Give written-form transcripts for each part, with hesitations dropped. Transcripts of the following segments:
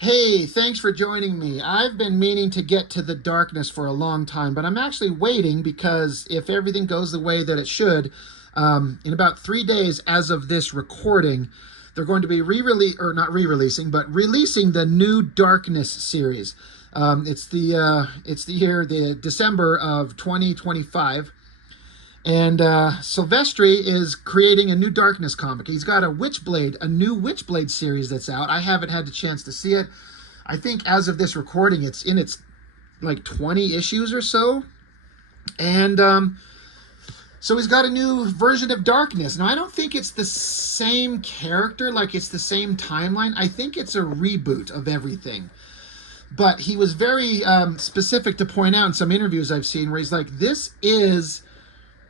Hey, thanks for joining me. I've been meaning to get to the darkness for a long time, but I'm actually waiting because if everything goes the way that it should, in about 3 days as of this recording, they're going to be re-release or not re-releasing, but releasing the new Darkness series. The December of 2025. And Silvestri is creating a new Darkness comic. He's got a new Witchblade series that's out. I haven't had the chance to see it. I think as of this recording, it's in its like 20 issues or so. And so he's got a new version of Darkness. Now, I don't think it's the same character, like it's the same timeline. I think it's a reboot of everything. But he was very specific to point out in some interviews I've seen where he's like, this is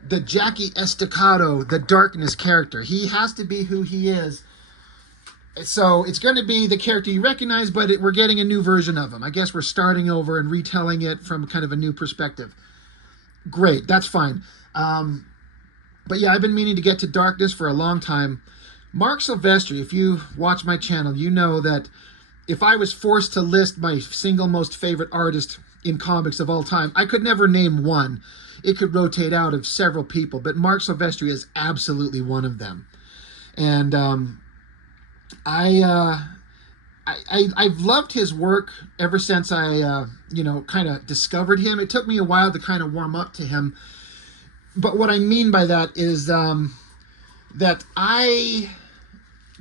the Jackie Estacado, the Darkness character. He has to be who he is. So it's going to be the character you recognize, but we're getting a new version of him. I guess we're starting over and retelling it from kind of a new perspective. Great, that's fine. But yeah, I've been meaning to get to Darkness for a long time. Marc Silvestri, if you watch my channel, you know that if I was forced to list my single most favorite artist in comics of all time, I could never name one. It could rotate out of several people, but Marc Silvestri is absolutely one of them. And I've loved his work ever since I kind of discovered him. It took me a while to kind of warm up to him, but what I mean by that is that I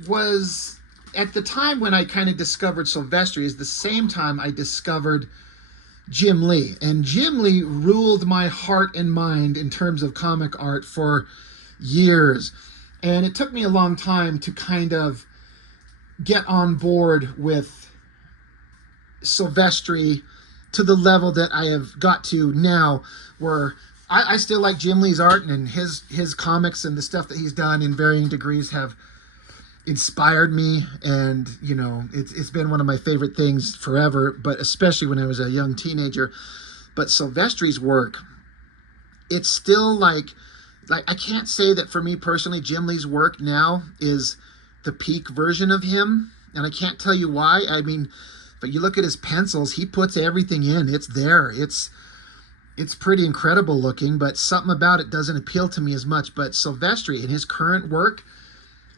was at the time when I kind of discovered Silvestri is the same time I discovered Jim Lee. And Jim Lee ruled my heart and mind in terms of comic art for years. And it took me a long time to kind of get on board with Silvestri to the level that I have got to now, where I still like Jim Lee's art, and his comics and the stuff that he's done in varying degrees have inspired me, and it's been one of my favorite things forever, but especially when I was a young teenager. But Silvestri's work, it's still like I can't say that for me personally Jim Lee's work now is the peak version of him, and I can't tell you why. I mean, but you look at his pencils, he puts everything in. It's there. It's pretty incredible looking, but something about it doesn't appeal to me as much. But Silvestri in his current work,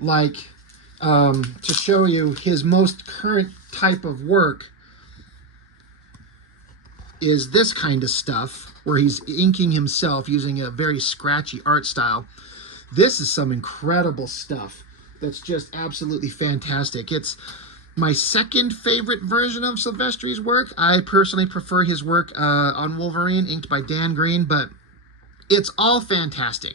like to show you his most current type of work is this kind of stuff where he's inking himself using a very scratchy art style. This is some incredible stuff that's just absolutely fantastic. It's my second favorite version of Silvestri's work. I personally prefer his work on Wolverine, inked by Dan Green, but it's all fantastic.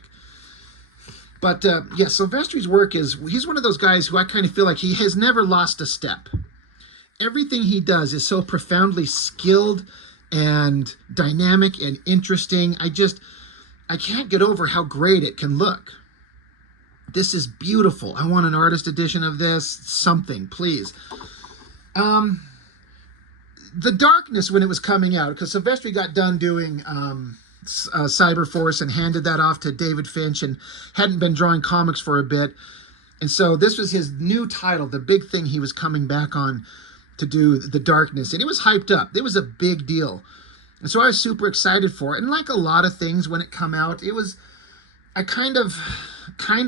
But yeah, Silvestri's work he's one of those guys who I kind of feel like he has never lost a step. Everything he does is so profoundly skilled and dynamic and interesting. I can't get over how great it can look. This is beautiful. I want an artist edition of this. Something, please. The Darkness, when it was coming out, because Silvestri got done doing Cyberforce and handed that off to David Finch and hadn't been drawing comics for a bit. And so this was his new title, the big thing he was coming back on to do, The Darkness. And it was hyped up. It was a big deal. And so I was super excited for it. And like a lot of things when it come out, I kind of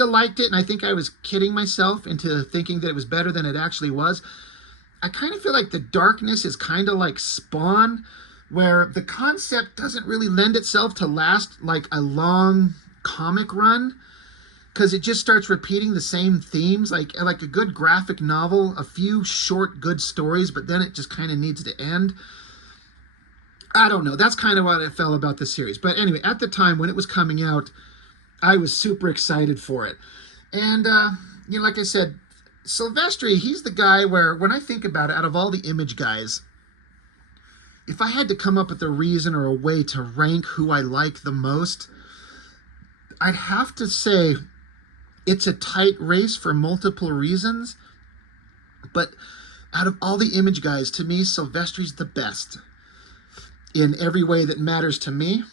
liked it. And I think I was kidding myself into thinking that it was better than it actually was. I kind of feel like The Darkness is kind of like Spawn, where the concept doesn't really lend itself to last like a long comic run, because it just starts repeating the same themes, like a good graphic novel, a few short good stories, but then it just kind of needs to end. I don't know. That's kind of what I felt about this series. But anyway, at the time when it was coming out, I was super excited for it. And, like I said, Silvestri, he's the guy where when I think about it, out of all the Image guys, if I had to come up with a reason or a way to rank who I like the most, I'd have to say it's a tight race for multiple reasons. But out of all the Image guys, to me, Silvestri's the best in every way that matters to me.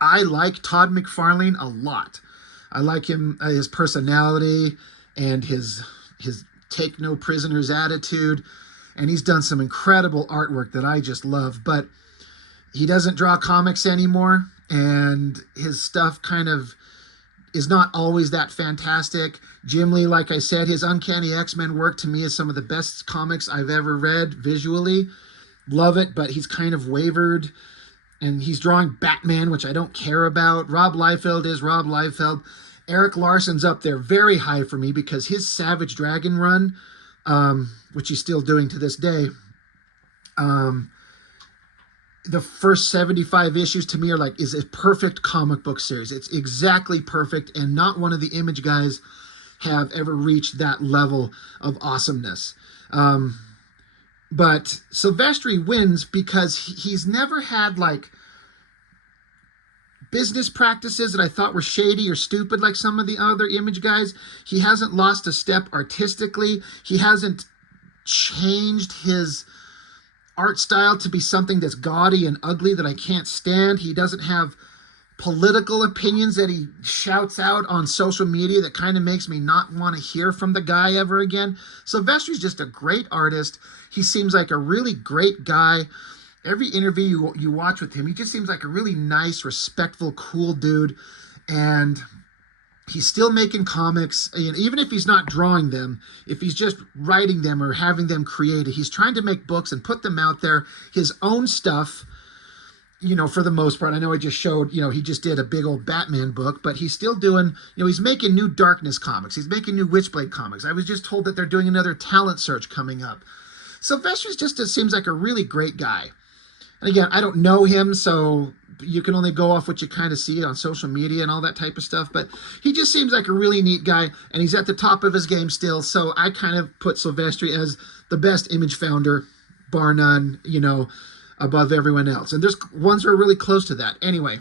I like Todd McFarlane a lot. I like him, his personality and his take no prisoners attitude. and he's done some incredible artwork that I just love, but he doesn't draw comics anymore, and his stuff kind of is not always that fantastic. Jim Lee, like I said, his Uncanny X-Men work to me is some of the best comics I've ever read visually. Love it, but he's kind of wavered, and he's drawing Batman, which I don't care about. Rob Liefeld is Rob Liefeld. Eric Larson's up there very high for me because his Savage Dragon run, which he's still doing to this day, the first 75 issues to me are like, is a perfect comic book series. It's exactly perfect, and not one of the Image guys have ever reached that level of awesomeness. But Silvestri wins because he's never had like business practices that I thought were shady or stupid like some of the other Image guys. He hasn't lost a step artistically. He hasn't changed his art style to be something that's gaudy and ugly that I can't stand. He doesn't have political opinions that he shouts out on social media that kind of makes me not want to hear from the guy ever again. Silvestri's just a great artist. He seems like a really great guy. Every interview you watch with him, he just seems like a really nice, respectful, cool dude. And he's still making comics, and even if he's not drawing them, if he's just writing them or having them created, he's trying to make books and put them out there, his own stuff, you know, for the most part. I know I just showed, you know, he just did a big old Batman book, but he's still doing, you know, he's making new Darkness comics. He's making new Witchblade comics. I was just told that they're doing another talent search coming up. Silvestri's just seems like a really great guy. And again, I don't know him, so you can only go off what you kind of see on social media and all that type of stuff, but he just seems like a really neat guy, and he's at the top of his game still, so I kind of put Silvestri as the best Image founder, bar none, you know, above everyone else. And there's ones that are really close to that. Anyway,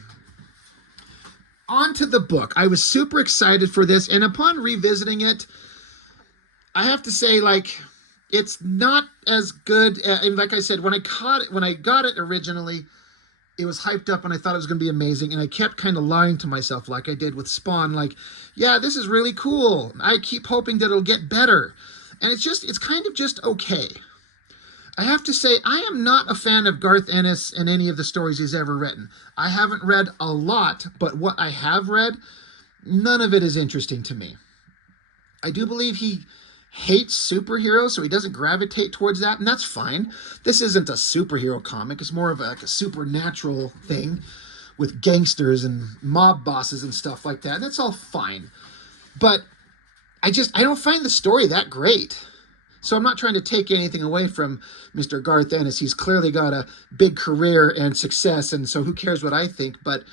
on to the book. I was super excited for this, and upon revisiting it, I have to say, like, it's not as good. And like I said, when I got it originally, it was hyped up and I thought it was going to be amazing. And I kept kind of lying to myself like I did with Spawn. Like, yeah, this is really cool. I keep hoping that it'll get better. And it's kind of just okay. I have to say, I am not a fan of Garth Ennis and any of the stories he's ever written. I haven't read a lot, but what I have read, none of it is interesting to me. I do believe he hates superheroes, so he doesn't gravitate towards that, and that's fine. This isn't a superhero comic. It's more of like a supernatural thing with gangsters and mob bosses and stuff like that. That's all fine. But I don't find the story that great. So I'm not trying to take anything away from Mr. Garth Ennis. He's clearly got a big career and success, and so who cares what I think. But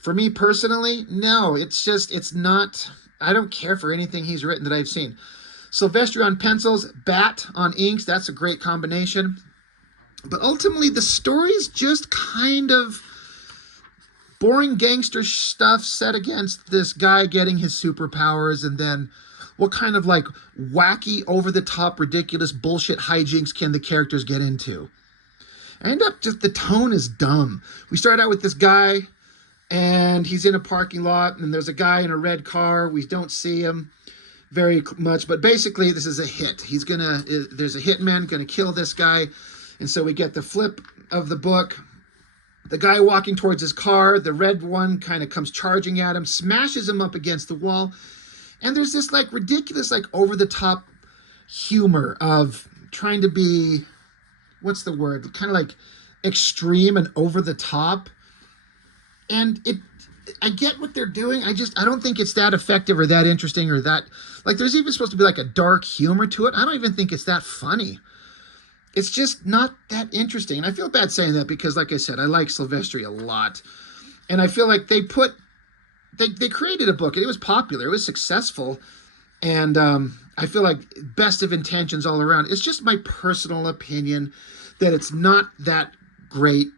for me personally, no, it's not, I don't care for anything he's written that I've seen. Silvestri on pencils, Bat on inks, that's a great combination. But ultimately, the story's just kind of boring gangster stuff set against this guy getting his superpowers, and then what kind of like wacky, over-the-top, ridiculous bullshit hijinks can the characters get into? I end up just, the tone is dumb. We start out with this guy, and he's in a parking lot, and there's a guy in a red car. We don't see him very much, but basically this is a hit. There's a hitman gonna kill this guy, and so we get the flip of the book. The guy walking towards his car, the red one kind of comes charging at him, smashes him up against the wall, and there's this like ridiculous, like over-the-top humor of trying to be, what's the word, kind of like extreme and over-the-top, and I get what they're doing. I don't think it's that effective or that interesting or that, like, there's even supposed to be like a dark humor to it. I don't even think it's that funny. It's just not that interesting. And I feel bad saying that because, like I said, I like Silvestri a lot. And I feel like they created a book and it was popular. It was successful. And I feel like best of intentions all around. It's just my personal opinion that it's not that great.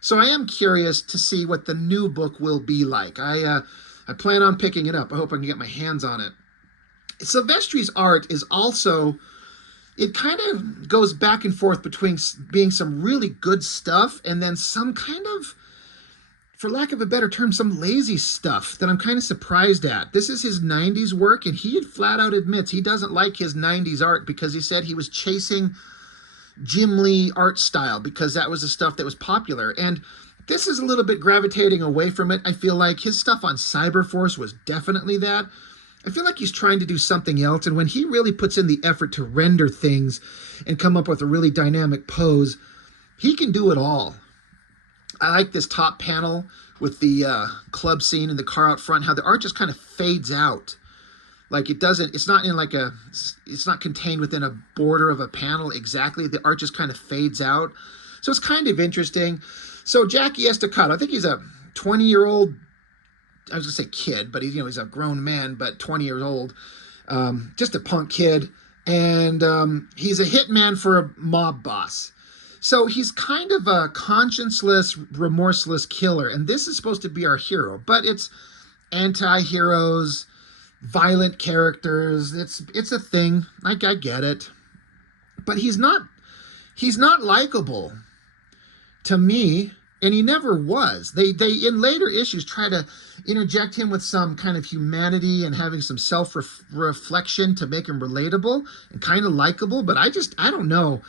So I am curious to see what the new book will be like. I plan on picking it up. I hope I can get my hands on it. Silvestri's art is also, it kind of goes back and forth between being some really good stuff and then some kind of, for lack of a better term, some lazy stuff that I'm kind of surprised at. This is his 90s work, and he flat out admits he doesn't like his 90s art because he said he was chasing Jim Lee art style because that was the stuff that was popular. And this is a little bit gravitating away from it. I feel like his stuff on Cyberforce was definitely that. I feel like he's trying to do something else, and when he really puts in the effort to render things and come up with a really dynamic pose, he can do it all. I like this top panel with the club scene and the car out front, how the art just kind of fades out. Like it's not in like it's not contained within a border of a panel exactly. The art just kind of fades out. So it's kind of interesting. So Jackie Estacado, I think he's a 20-year-old, I was gonna say kid, but he's a grown man, but 20 years old, just a punk kid, and he's a hitman for a mob boss. So he's kind of a conscienceless, remorseless killer, and this is supposed to be our hero, but it's anti-heroes, violent characters. It's a thing. Like, I get it, but he's not likable to me. And he never was. They in later issues try to interject him with some kind of humanity and having some self-reflection to make him relatable and kind of likable. But I don't know.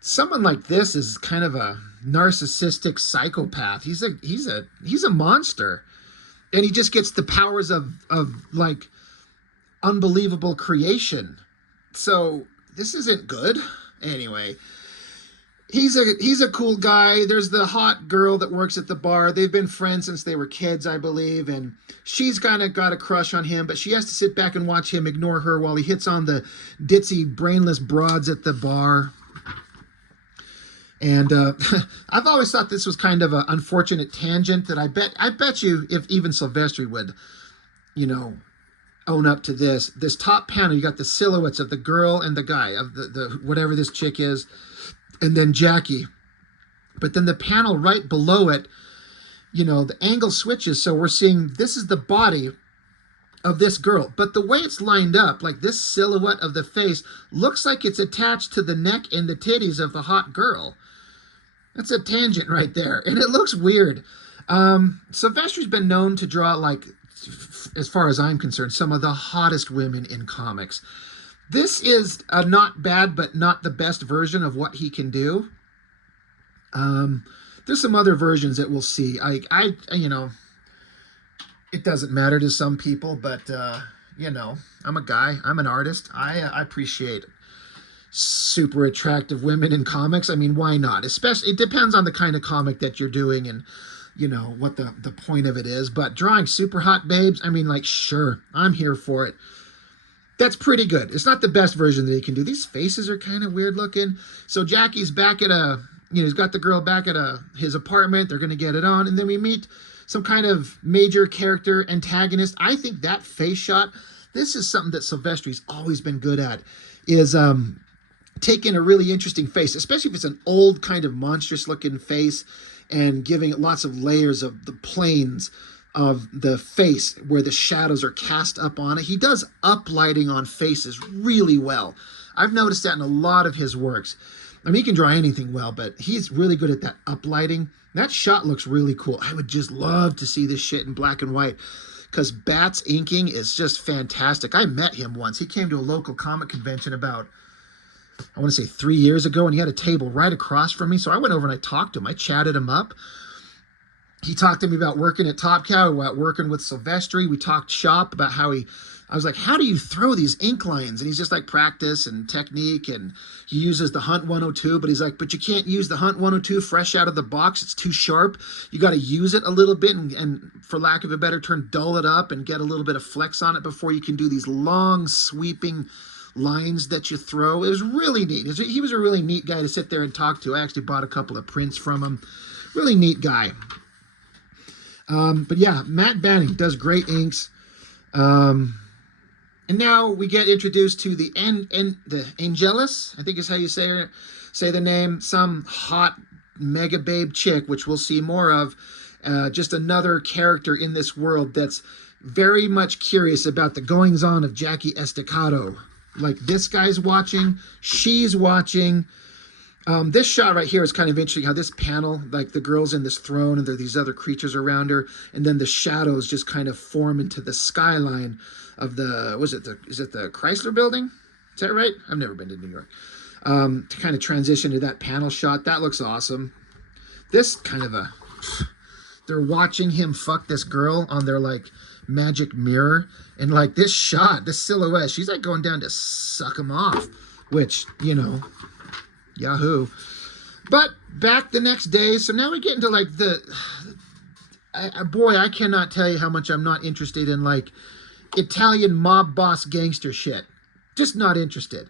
Someone like this is kind of a narcissistic psychopath. He's a monster. And he just gets the powers of like unbelievable creation. So this isn't good. Anyway. He's a cool guy. There's the hot girl that works at the bar. They've been friends since they were kids, I believe, and she's kind of got a crush on him, but she has to sit back and watch him ignore her while he hits on the ditzy, brainless broads at the bar. And I've always thought this was kind of an unfortunate tangent that I bet you if even Silvestri would, own up to this top panel, you got the silhouettes of the girl and the guy, of the whatever this chick is, and then Jackie. But then the panel right below it, the angle switches. So we're seeing this is the body of this girl. But the way it's lined up, like this silhouette of the face, looks like it's attached to the neck and the titties of the hot girl. That's a tangent right there. And it looks weird. Silvestri's been known to draw, like, as far as I'm concerned, some of the hottest women in comics. This is a not bad, but not the best version of what he can do. There's some other versions that we'll see. It doesn't matter to some people, but, I'm a guy. I'm an artist. I appreciate super attractive women in comics. I mean, why not? Especially, it depends on the kind of comic that you're doing and, what the point of it is. But drawing super hot babes, I mean, like, sure, I'm here for it. That's pretty good. It's not the best version that he can do. These faces are kind of weird looking. So Jackie's back at he's got the girl back at his apartment. They're going to get it on. And then we meet some kind of major character antagonist. I think that face shot, this is something that Silvestri's always been good at, is taking a really interesting face, especially if it's an old kind of monstrous looking face, and giving it lots of layers of the planes of the face where the shadows are cast up on it. He does uplighting on faces really well. I've noticed that in a lot of his works. I mean, he can draw anything well, but he's really good at that uplighting. That shot looks really cool. I would just love to see this shit in black and white because Bat's inking is just fantastic. I met him once. He came to a local comic convention about, I want to say 3 years ago, and he had a table right across from me. So I went over and I talked to him. I chatted him up. He talked to me about working at Top Cow, about working with Silvestri. We talked shop about I was like, how do you throw these ink lines? And he's just like, practice and technique. And he uses the Hunt 102, but he's like, but you can't use the Hunt 102 fresh out of the box. It's too sharp. You got to use it a little bit and, for lack of a better term, dull it up and get a little bit of flex on it before you can do these long sweeping lines that you throw. It was really neat. He was a really neat guy to sit there and talk to. I actually bought a couple of prints from him. Really neat guy. But yeah, Matt Banning does great inks. And now we get introduced to the Angelus, I think is how you say the name. Some hot mega babe chick, which we'll see more of. Just another character in this world that's very much curious about the goings-on of Jackie Estacado. Like, this guy's watching, she's watching. This shot right here is kind of interesting, how this panel, like the girl's in this throne and there are these other creatures around her, and then the shadows just kind of form into the skyline of is it the Chrysler building? Is that right? I've never been to New York. to kind of transition to that panel shot. That looks awesome. This kind of a... They're watching him fuck this girl on their, like, magic mirror. And, like, this shot, this silhouette, she's, like, going down to suck him off. Which, you know, yahoo. But back the next day, so now we get into, like, the... boy, I cannot tell you how much I'm not interested in, like, Italian mob boss gangster shit. Just not interested.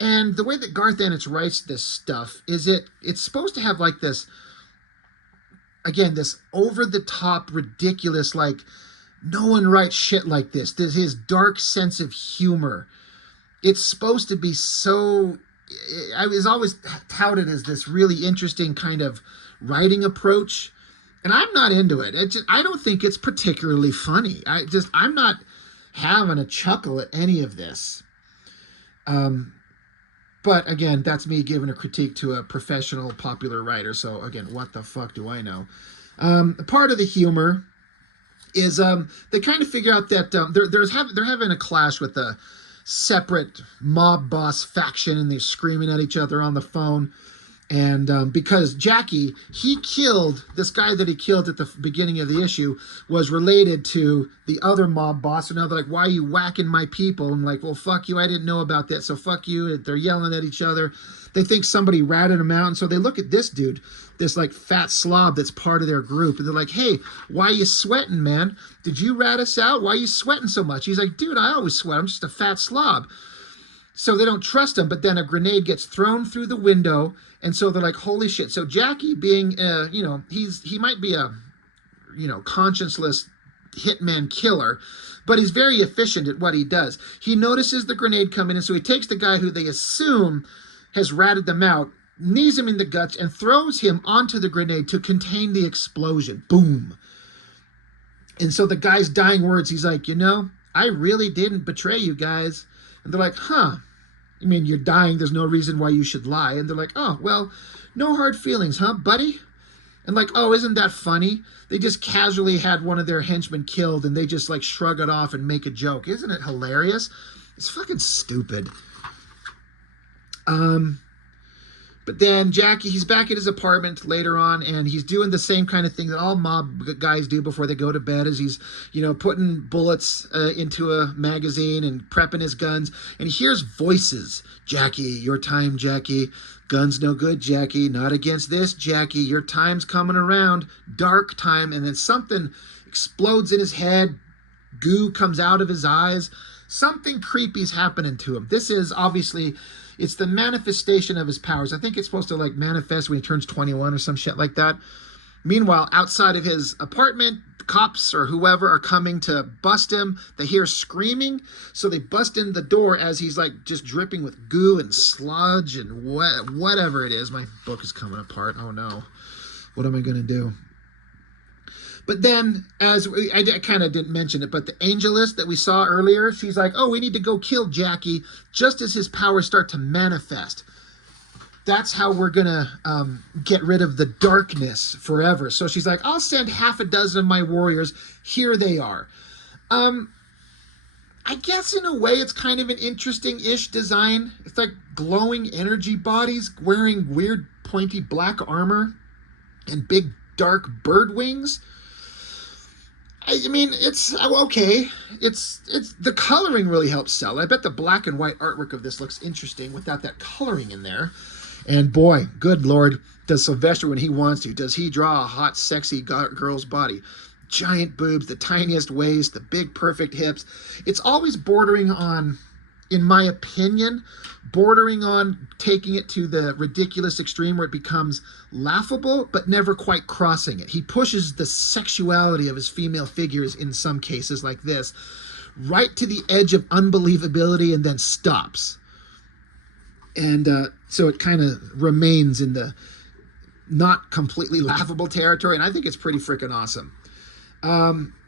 And the way that Garth Ennis writes this stuff is it's supposed to have, like, this, again, this over-the-top, ridiculous, like, no one writes shit like this. This his dark sense of humor. It's supposed to be so... I was always touted as this really interesting kind of writing approach. And I'm not into it. I don't think it's particularly funny. I'm not having a chuckle at any of this. But again, that's me giving a critique to a professional popular writer. So again, what the fuck do I know? Part of the humor is they kind of figure out that they're having a clash with a separate mob boss faction, and they're screaming at each other on the phone. And because Jackie, he killed, this guy that he killed at the beginning of the issue was related to the other mob boss. And now they're like, why are you whacking my people? And like, well, fuck you. I didn't know about that. So fuck you. They're yelling at each other. They think somebody ratted him out. And so they look at this dude, this like fat slob that's part of their group. And they're like, hey, why are you sweating, man? Did you rat us out? Why are you sweating so much? He's like, dude, I always sweat. I'm just a fat slob. So they don't trust him, but then a grenade gets thrown through the window, and so they're like, holy shit. So Jackie being, you know, he might be a, you know, conscienceless hitman killer, but he's very efficient at what he does. He notices the grenade coming in, so he takes the guy who they assume has ratted them out, knees him in the guts, and throws him onto the grenade to contain the explosion. Boom. And so the guy's dying words, he's like, you know, I really didn't betray you guys. And they're like, huh, I mean, you're dying. There's no reason why you should lie. And they're like, oh, well, no hard feelings, huh, buddy? And like, oh, isn't that funny? They just casually had one of their henchmen killed, and they just like shrug it off and make a joke. Isn't it hilarious? It's fucking stupid. But then Jackie, he's back at his apartment later on, and he's doing the same kind of thing that all mob guys do before they go to bed, is he's, you know, putting bullets into a magazine and prepping his guns, and he hears voices. Jackie, your time, Jackie. Guns no good, Jackie. Not against this, Jackie. Your time's coming around. Dark time. And then something explodes in his head. Goo comes out of his eyes. Something creepy's happening to him. This is obviously... It's the manifestation of his powers. I think it's supposed to like manifest when he turns 21 or some shit like that. Meanwhile, outside of his apartment, cops or whoever are coming to bust him. They hear screaming, so they bust in the door as he's like just dripping with goo and sludge and whatever it is. My book is coming apart. Oh no. What am I going to do? But then, as I kind of didn't mention it, but the Angelist that we saw earlier, she's like, oh, we need to go kill Jackie just as his powers start to manifest. That's how we're going to get rid of the darkness forever. So she's like, I'll send half a dozen of my warriors. Here they are. I guess in a way it's kind of an interesting-ish design. It's like glowing energy bodies wearing weird pointy black armor and big dark bird wings. I mean, it's okay. It's the coloring really helps sell. I bet the black and white artwork of this looks interesting without that coloring in there. And boy, good Lord, does Silvestri when he wants to, does he draw a hot, sexy girl's body. Giant boobs, the tiniest waist, the big, perfect hips. It's always bordering on, in my opinion, bordering on taking it to the ridiculous extreme where it becomes laughable, but never quite crossing it. He pushes the sexuality of his female figures in some cases like this right to the edge of unbelievability and then stops. And so it kind of remains in the not completely laughable territory, and I think it's pretty freaking awesome.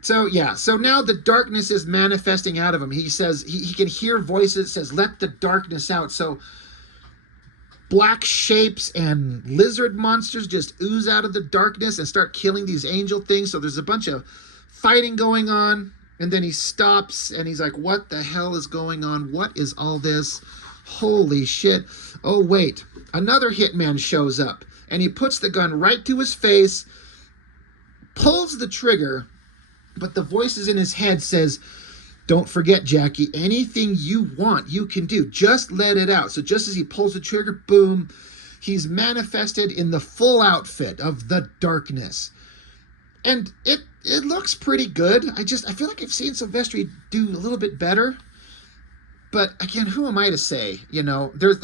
So now the darkness is manifesting out of him. He says he can hear voices, says, let the darkness out. So black shapes and lizard monsters just ooze out of the darkness and start killing these angel things. So there's a bunch of fighting going on. And then he stops and he's like, what the hell is going on? What is all this? Holy shit. Oh, wait. Another hitman shows up, and he puts the gun right to his face, pulls the trigger, but the voices in his head says, don't forget, Jackie, anything you want, you can do. Just let it out. So just as he pulls the trigger, boom, he's manifested in the full outfit of the darkness. And it looks pretty good. I feel like I've seen Silvestri do a little bit better. But again, who am I to say? You know, there's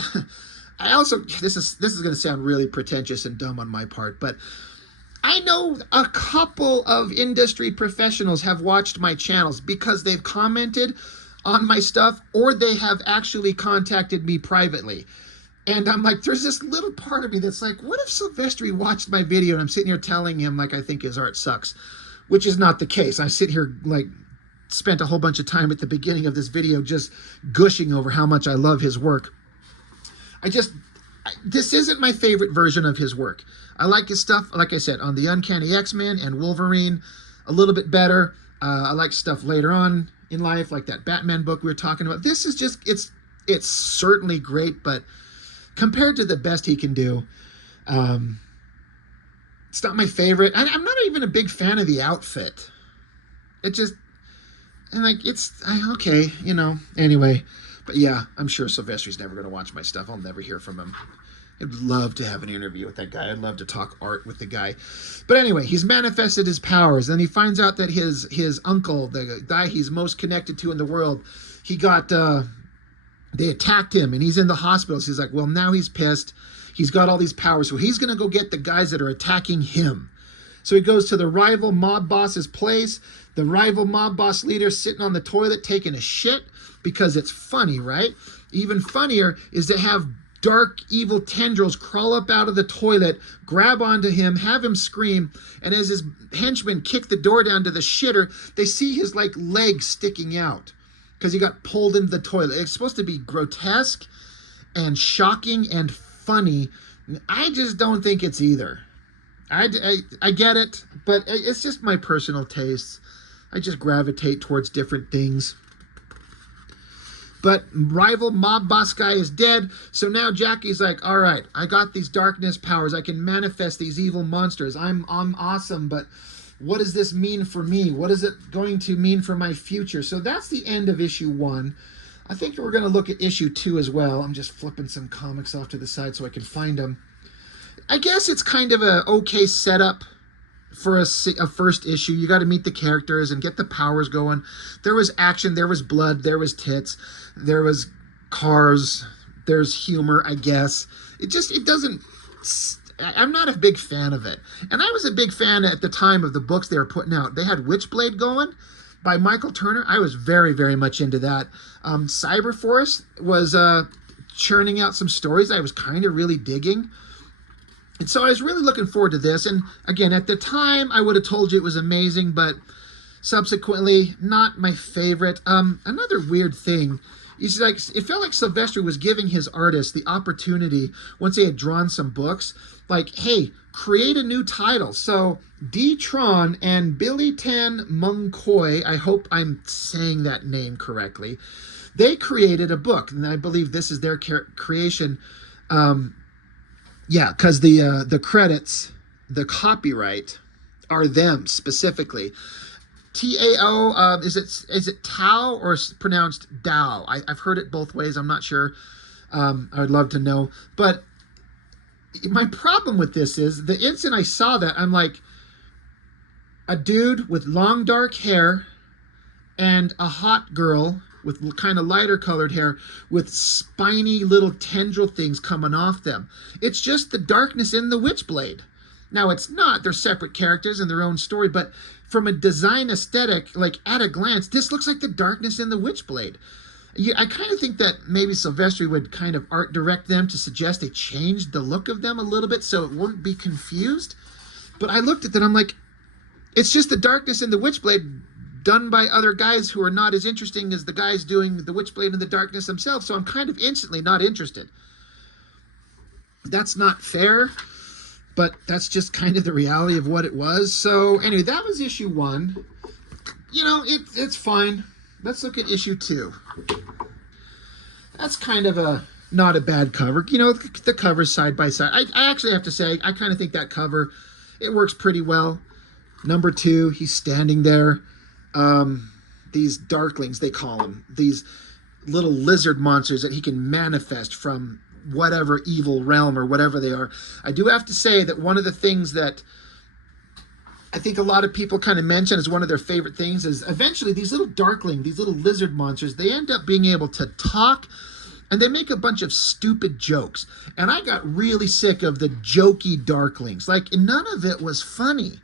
I also this is going to sound really pretentious and dumb on my part, but I know a couple of industry professionals have watched my channels because they've commented on my stuff, or they have actually contacted me privately. And I'm like, there's this little part of me that's like, what if Silvestri watched my video and I'm sitting here telling him like I think his art sucks, which is not the case. I sit here like spent a whole bunch of time at the beginning of this video just gushing over how much I love his work. This isn't my favorite version of his work. I like his stuff, like I said, on the Uncanny X-Men and Wolverine a little bit better. I like stuff later on in life, like that Batman book we were talking about. This is just, it's certainly great, but compared to the best he can do, it's not my favorite. I'm not even a big fan of the outfit. It just, and like, okay, you know, anyway. But yeah, I'm sure Silvestri's never going to watch my stuff. I'll never hear from him. I'd love to have an interview with that guy. I'd love to talk art with the guy. But anyway, he's manifested his powers. Then he finds out that his uncle, the guy he's most connected to in the world, they attacked him and he's in the hospital. So he's like, well, now he's pissed. He's got all these powers. So he's going to go get the guys that are attacking him. So he goes to the rival mob boss's place. The rival mob boss leader sitting on the toilet taking a shit because it's funny, right? Even funnier is to have dark, evil tendrils crawl up out of the toilet, grab onto him, have him scream, and as his henchmen kick the door down to the shitter, they see his like legs sticking out because he got pulled into the toilet. It's supposed to be grotesque and shocking and funny. I just don't think it's either. I get it, but it's just my personal tastes. I just gravitate towards different things. But rival mob boss guy is dead, so now Jackie's like, all right, I got these darkness powers. I can manifest these evil monsters. I'm awesome, but what does this mean for me? What is it going to mean for my future? So that's the end of issue 1. I think we're going to look at issue 2 as well. I'm just flipping some comics off to the side so I can find them. I guess it's kind of a okay setup for a first issue. You got to meet the characters and get the powers going. There was action, there was blood, there was tits, there was cars, there's humor, I guess. It doesn't, I'm not a big fan of it. And I was a big fan at the time of the books they were putting out. They had Witchblade going by Michael Turner. I was very, very much into that. Cyberforce was churning out some stories I was kind of really digging. And so I was really looking forward to this. And again, at the time, I would have told you it was amazing, but subsequently, not my favorite. Another weird thing is like, it felt like Silvestri was giving his artists the opportunity, once they had drawn some books, like, hey, create a new title. So D. Tron and Billy Tan Mungkoi, I hope I'm saying that name correctly, they created a book, and I believe this is their creation. Yeah, because the credits, the copyright, are them specifically. Tao, is it Tao or pronounced Dao? I've heard it both ways. I'm not sure. I would love to know. But my problem with this is the instant I saw that, I'm like, a dude with long dark hair and a hot girl with kind of lighter colored hair with spiny little tendril things coming off them. It's just the darkness in the Witchblade. Now, it's not. They're separate characters in their own story, but from a design aesthetic, like at a glance, this looks like the darkness in the Witchblade. I kind of think that maybe Silvestri would kind of art direct them to suggest they changed the look of them a little bit so it wouldn't be confused. But I looked at that, I'm like, it's just the darkness in the Witchblade done by other guys who are not as interesting as the guys doing the Witchblade in the darkness themselves, so I'm kind of instantly not interested. That's not fair, but that's just kind of the reality of what it was. So anyway, that was issue 1. You know, it's fine. Let's look at issue 2. That's kind of a not a bad cover. You know, the covers side by side. I actually have to say, I kind of think that cover, it works pretty well. Number 2, he's standing there. These darklings, they call them. These little lizard monsters that he can manifest from whatever evil realm or whatever they are. I do have to say that one of the things that I think a lot of people kind of mention as one of their favorite things is eventually these little darkling, these little lizard monsters, they end up being able to talk, and they make a bunch of stupid jokes. And I got really sick of the jokey darklings. Like, none of it was funny.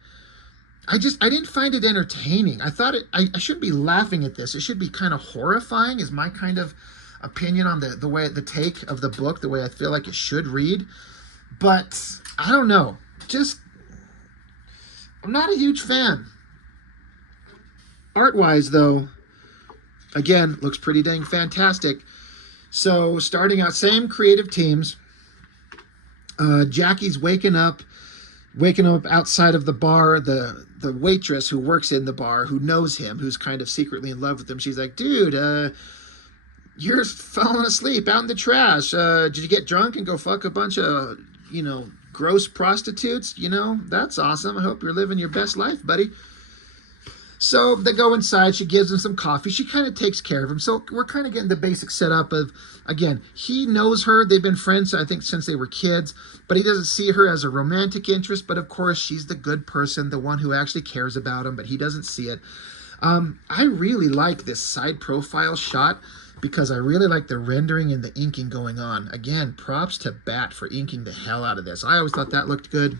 I didn't find it entertaining. I thought I shouldn't be laughing at this. It should be kind of horrifying, is my kind of opinion on the take of the book, the way I feel like it should read. But I don't know. I'm not a huge fan. Art-wise, though, again, looks pretty dang fantastic. So, starting out, same creative teams. Jackie's waking up outside of the bar. The waitress who works in the bar, who knows him, who's kind of secretly in love with him, she's like, dude, you're falling asleep out in the trash. Did you get drunk and go fuck a bunch of, gross prostitutes? That's awesome. I hope you're living your best life, buddy. So they go inside. She gives him some coffee. She kind of takes care of him. So we're kind of getting the basic setup of, again, he knows her. They've been friends, I think, since they were kids. But he doesn't see her as a romantic interest. But, of course, she's the good person, the one who actually cares about him. But he doesn't see it. I really like this side profile shot because I really like the rendering and the inking going on. Again, props to Bat for inking the hell out of this. I always thought that looked good.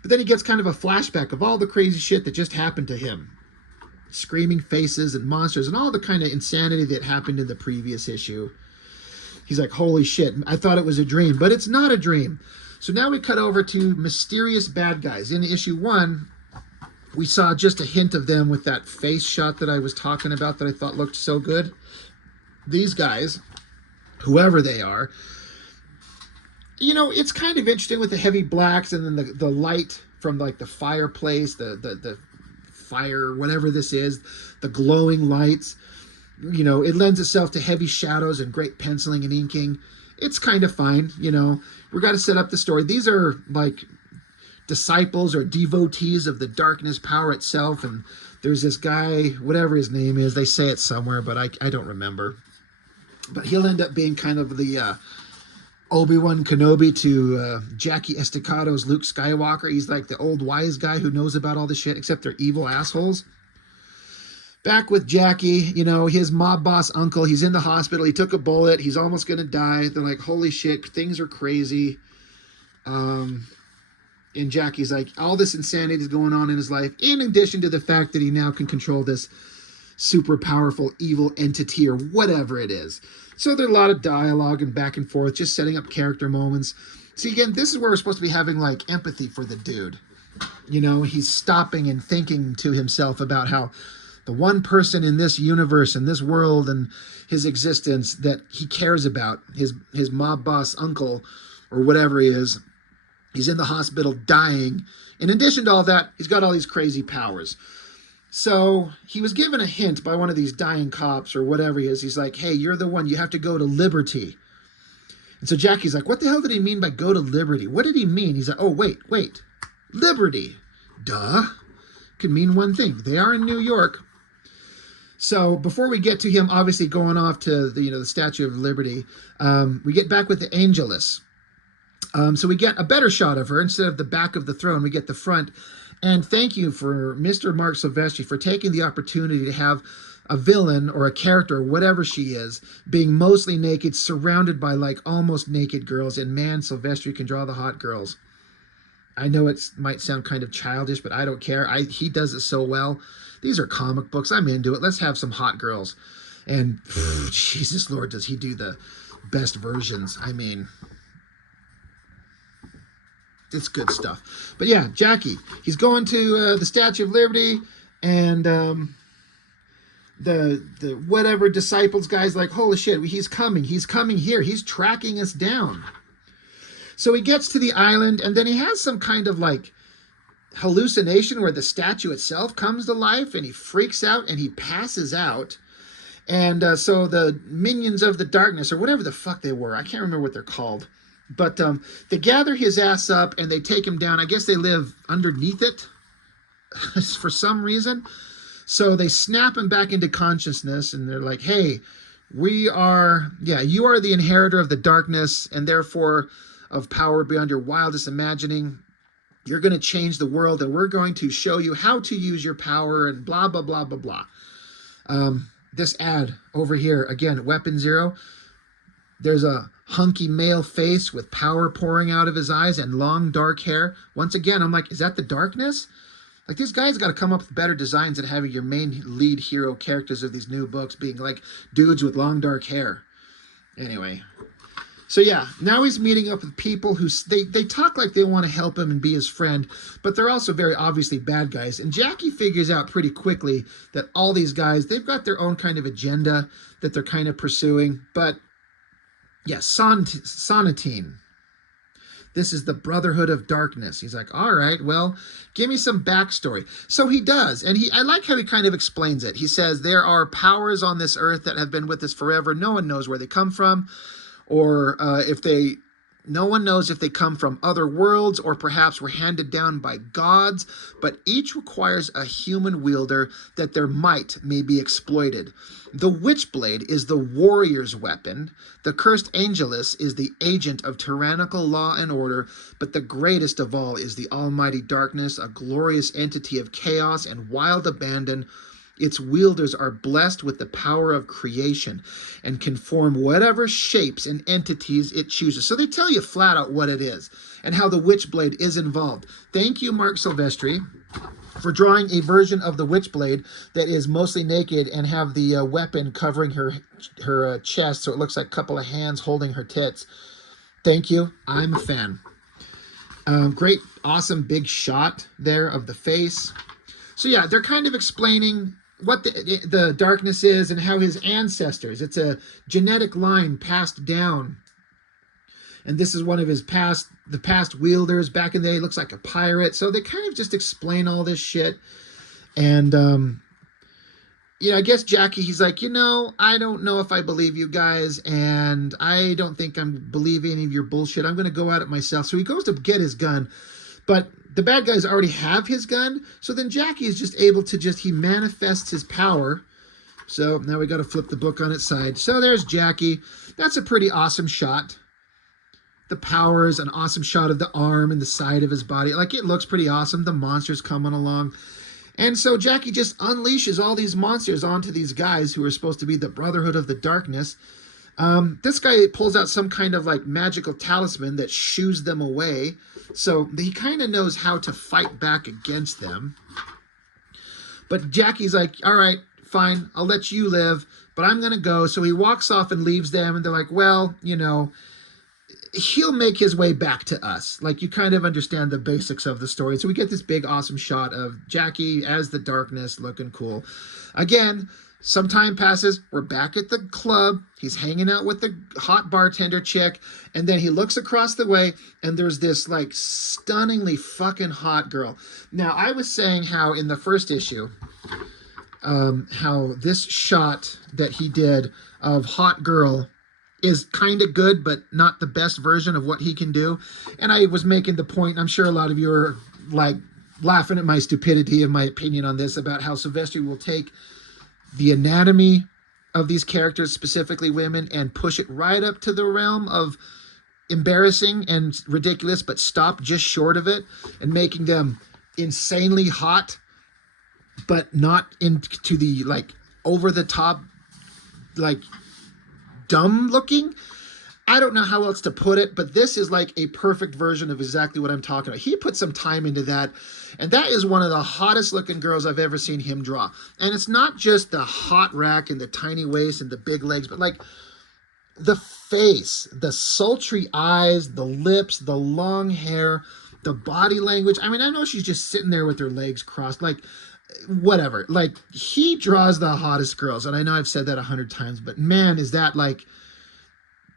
But then he gets kind of a flashback of all the crazy shit that just happened to him. Screaming faces and monsters and all the kind of insanity that happened in the previous issue. He's like, holy shit, I thought it was a dream, but it's not a dream. So now we cut over to mysterious bad guys. In issue 1, we saw just a hint of them with that face shot that I was talking about that I thought looked so good. These guys, whoever they are, it's kind of interesting with the heavy blacks and then the light from like the fireplace, the fire, whatever this is, the glowing lights. It lends itself to heavy shadows and great penciling and inking. It's kind of fine, We've got to set up the story. These are like disciples or devotees of the darkness power itself. And there's this guy, whatever his name is, they say it somewhere, but I don't remember. But he'll end up being kind of the Obi-Wan Kenobi to Jackie Estacado's Luke Skywalker. He's like the old wise guy who knows about all the shit, except they're evil assholes. Back with Jackie, his mob boss uncle, he's in the hospital. He took a bullet. He's almost going to die. They're like, holy shit, things are crazy. And Jackie's like, all this insanity is going on in his life, in addition to the fact that he now can control this super powerful evil entity or whatever it is. So there's a lot of dialogue and back and forth, just setting up character moments. See, again, this is where we're supposed to be having like empathy for the dude. He's stopping and thinking to himself about how the one person in this universe and this world and his existence that he cares about, his mob boss uncle or whatever he is, he's in the hospital dying. In addition to all that, he's got all these crazy powers. So he was given a hint by one of these dying cops or whatever he is. He's like, hey, you're the one. You have to go to Liberty. And so Jackie's like, what the hell did he mean by go to Liberty? What did he mean? He's like, oh, wait. Liberty. Duh. Could mean one thing. They are in New York. So before we get to him obviously going off to the Statue of Liberty, we get back with the Angelus. So we get a better shot of her. Instead of the back of the throne, we get the front. And thank you for Mr. Mark Silvestri for taking the opportunity to have a villain or a character, whatever she is, being mostly naked, surrounded by like almost naked girls. And man, Silvestri can draw the hot girls. I know it might sound kind of childish, but I don't care. He does it so well. These are comic books. I'm into it. Let's have some hot girls. And Jesus Lord, does he do the best versions. I mean, it's good stuff. But yeah, Jackie, he's going to the Statue of Liberty, and the whatever disciples guy's like, holy shit, he's coming here, he's tracking us down. So he gets to the island, and then he has some kind of like hallucination where the statue itself comes to life, and he freaks out and he passes out. And so the minions of the darkness, or whatever the fuck they were, I can't remember what they're called, but they gather his ass up and they take him down. I guess they live underneath it for some reason. So they snap him back into consciousness and they're like, hey, you are the inheritor of the darkness and therefore of power beyond your wildest imagining. You're going to change the world and we're going to show you how to use your power and blah, blah, blah, blah, blah. This ad over here, again, Weapon Zero, there's a hunky male face with power pouring out of his eyes and long dark hair. Once again, I'm like, is that the darkness? Like, these guys got to come up with better designs than having your main lead hero characters of these new books being like dudes with long dark hair. Anyway. So yeah, now he's meeting up with people who, they talk like they want to help him and be his friend, but they're also very obviously bad guys. And Jackie figures out pretty quickly that all these guys, they've got their own kind of agenda that they're kind of pursuing. But yeah, Sonatine. This is the Brotherhood of Darkness. He's like, all right, well, give me some backstory. So he does, and I like how he kind of explains it. He says, there are powers on this earth that have been with us forever. No one knows where they come from. Or no one knows if they come from other worlds or perhaps were handed down by gods, but each requires a human wielder that their might may be exploited. The Witchblade is the warrior's weapon. The Cursed Angelus is the agent of tyrannical law and order, but the greatest of all is the Almighty Darkness, a glorious entity of chaos and wild abandon. Its wielders are blessed with the power of creation and can form whatever shapes and entities it chooses. So they tell you flat out what it is and how the Witchblade is involved. Thank you, Mark Silvestri, for drawing a version of the Witchblade that is mostly naked and have the weapon covering her chest, so it looks like a couple of hands holding her tits. Thank you. I'm a fan. Great, awesome big shot there of the face. So yeah, they're kind of explaining what the darkness is and how his ancestors, it's a genetic line passed down. And this is one of his past wielders back in the day. Looks like a pirate. So they kind of just explain all this shit. And, I guess Jackie, he's like, I don't know if I believe you guys. And I don't think I'm believing any of your bullshit. I'm going to go at it myself. So he goes to get his gun. But the bad guys already have his gun. So then Jackie is just able to he manifests his power. So now we got to flip the book on its side. So there's Jackie. That's a pretty awesome shot. The power is an awesome shot of the arm and the side of his body. Like, it looks pretty awesome. The monster's coming along. And so Jackie just unleashes all these monsters onto these guys who are supposed to be the Brotherhood of the Darkness. This guy pulls out some kind of like magical talisman that shoos them away. So he kind of knows how to fight back against them. But Jackie's like, all right, fine, I'll let you live, but I'm going to go. So he walks off and leaves them. And they're like, well, he'll make his way back to us. Like, you kind of understand the basics of the story. So we get this big, awesome shot of Jackie as the darkness looking cool. Again, some time passes. We're back at the club. He's hanging out with the hot bartender chick. And then he looks across the way and there's this like stunningly fucking hot girl. Now, I was saying how in the first issue, how this shot that he did of hot girl is kind of good, but not the best version of what he can do. And I was making the point, I'm sure a lot of you are like laughing at my stupidity of my opinion on this, about how Silvestri will take the anatomy of these characters, specifically women, and push it right up to the realm of embarrassing and ridiculous, but stop just short of it, and making them insanely hot, but not into the like over the top, like dumb looking. I don't know how else to put it, but this is like a perfect version of exactly what I'm talking about. He put some time into that, and that is one of the hottest looking girls I've ever seen him draw. And it's not just the hot rack and the tiny waist and the big legs, but like the face, the sultry eyes, the lips, the long hair, the body language. I mean, I know she's just sitting there with her legs crossed, like whatever. Like, he draws the hottest girls, and I know I've said that 100 times, but man, is that like,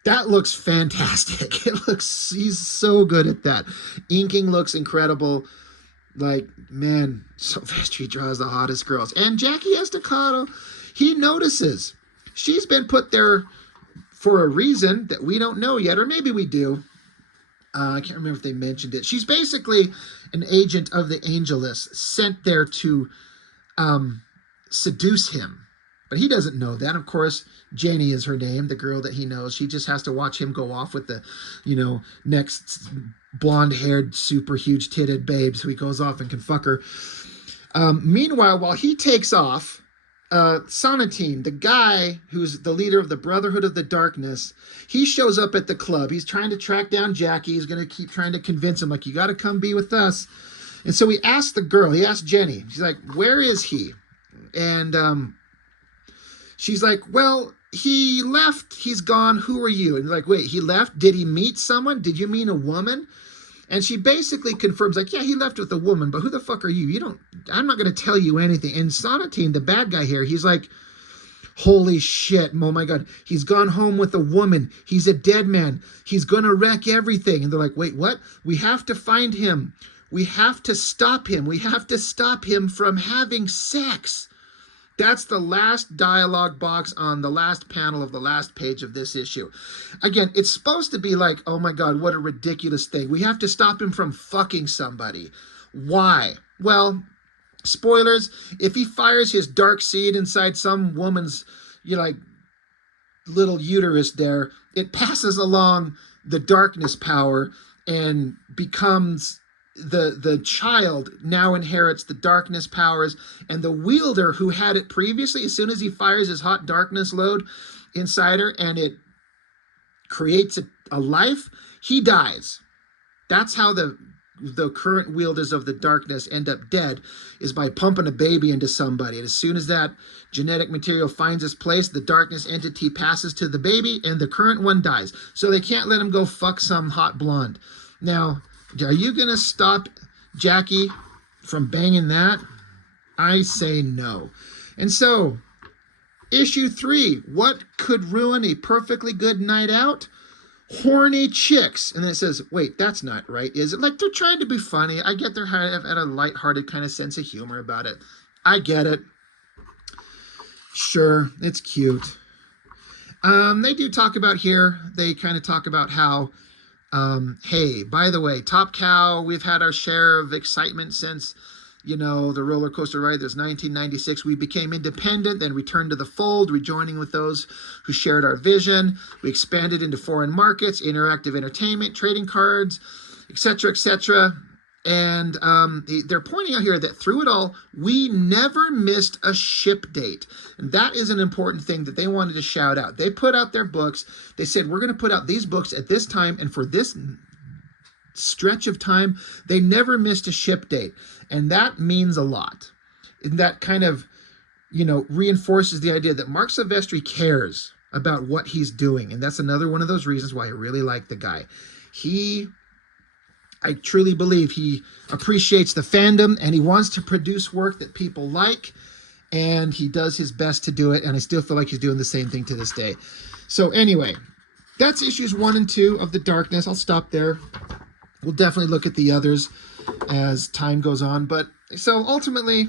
that looks fantastic. He's so good at that. Inking looks incredible. Like, man, Silvestri draws the hottest girls. And Jackie Estacado, he notices. She's been put there for a reason that we don't know yet, or maybe we do. I can't remember if they mentioned it. She's basically an agent of the Angelus sent there to seduce him. But he doesn't know that. Of course, Jenny is her name, the girl that he knows. She just has to watch him go off with the, next blonde-haired, super huge titted babe. So he goes off and can fuck her. Meanwhile, while he takes off, Sonatine, the guy who's the leader of the Brotherhood of the Darkness, he shows up at the club. He's trying to track down Jackie. He's going to keep trying to convince him, like, you got to come be with us. And so he asks the girl, he asks Jenny, she's like, where is he? And she's like, well, he left. He's gone. Who are you? And like, wait, he left? Did he meet someone? Did you mean a woman? And she basically confirms, like, yeah, he left with a woman, but who the fuck are you? I'm not going to tell you anything. And Sonatine, the bad guy here, he's like, holy shit, oh my God, he's gone home with a woman. He's a dead man. He's going to wreck everything. And they're like, wait, what? We have to find him. We have to stop him. We have to stop him from having sex. That's the last dialogue box on the last panel of the last page of this issue. Again, it's supposed to be like, oh my God, what a ridiculous thing. We have to stop him from fucking somebody. Why? Well, spoilers, if he fires his dark seed inside some woman's, little uterus there, it passes along the darkness power and becomes... The child now inherits the darkness powers, and the wielder who had it previously, as soon as he fires his hot darkness load inside her and it creates a life, he dies. That's how the current wielders of the darkness end up dead, is by pumping a baby into somebody. And as soon as that genetic material finds its place, the darkness entity passes to the baby and the current one dies. So they can't let him go fuck some hot blonde. Now, are you going to stop Jackie from banging that? I say no. And so, issue 3, what could ruin a perfectly good night out? Horny chicks. And then it says, wait, that's not right, is it? Like, they're trying to be funny. I get they're at a lighthearted kind of sense of humor about it. I get it. Sure, it's cute. They do talk about here, they kind of talk about how hey, by the way, Top Cow, we've had our share of excitement since, the roller coaster ride. There's 1996. We became independent, then returned to the fold, rejoining with those who shared our vision. We expanded into foreign markets, interactive entertainment, trading cards, etc., etc. And they're pointing out here that through it all, we never missed a ship date. And that is an important thing that they wanted to shout out. They put out their books. They said, we're going to put out these books at this time. And for this stretch of time, they never missed a ship date. And that means a lot. And that kind of, reinforces the idea that Mark Silvestri cares about what he's doing. And that's another one of those reasons why I really like the guy. I truly believe he appreciates the fandom and he wants to produce work that people like, and he does his best to do it, and I still feel like he's doing the same thing to this day. So anyway, that's issues 1 and 2 of The Darkness. I'll stop there. We'll definitely look at the others as time goes on. But so ultimately,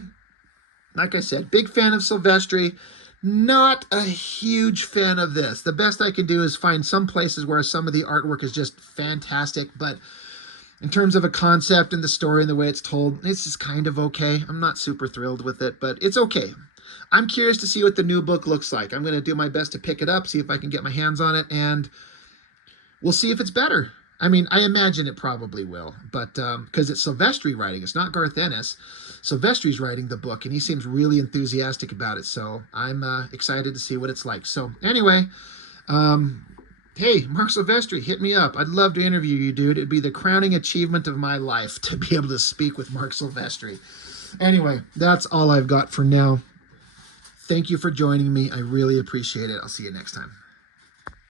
like I said, big fan of Silvestri, not a huge fan of this. The best I can do is find some places where some of the artwork is just fantastic, but in terms of a concept and the story and the way it's told, it's just kind of okay. I'm not super thrilled with it, but it's okay. I'm curious to see what the new book looks like. I'm going to do my best to pick it up, see if I can get my hands on it, and we'll see if it's better. I mean, I imagine it probably will, but because it's Silvestri writing, it's not Garth Ennis. Silvestri's writing the book, and he seems really enthusiastic about it, so I'm excited to see what it's like. So anyway, hey, Mark Silvestri, hit me up. I'd love to interview you, dude. It'd be the crowning achievement of my life to be able to speak with Mark Silvestri. Anyway, that's all I've got for now. Thank you for joining me. I really appreciate it. I'll see you next time.